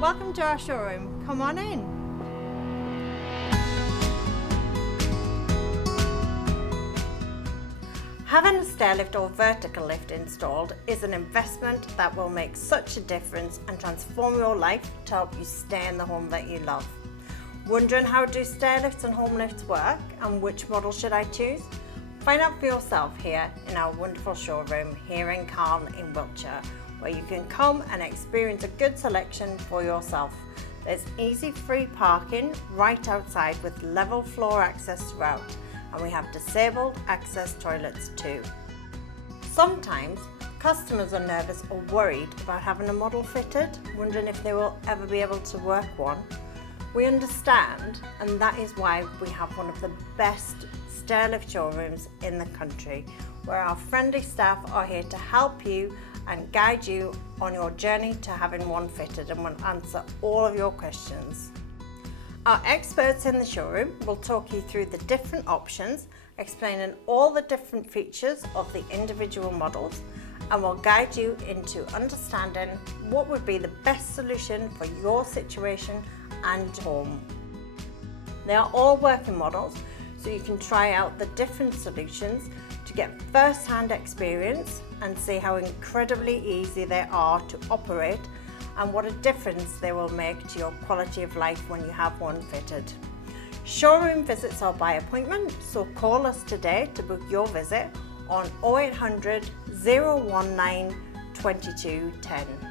Welcome to our showroom. Come on in. Having a stair lift or vertical lift installed is an investment that will make such a difference and transform your life to help you stay in the home that you love. Wondering how do stair lifts and home lifts work and which model should I choose? Find out for yourself here in our wonderful showroom here in Calne in Wiltshire, where you can come and experience a good selection for yourself. There's easy free parking right outside with level floor access throughout, and we have disabled access toilets too. Sometimes customers are nervous or worried about having a model fitted, wondering if they will ever be able to work one. We understand, and that is why we have one of the best stairlift showrooms in the country, where our friendly staff are here to help you and guide you on your journey to having one fitted and will answer all of your questions. Our experts in the showroom will talk you through the different options, explaining all the different features of the individual models, and will guide you into understanding what would be the best solution for your situation and home. They are all working models, so you can try out the different solutions to get first-hand experience and see how incredibly easy they are to operate and what a difference they will make to your quality of life when you have one fitted. Showroom visits are by appointment, so call us today to book your visit on 0800 019 2210.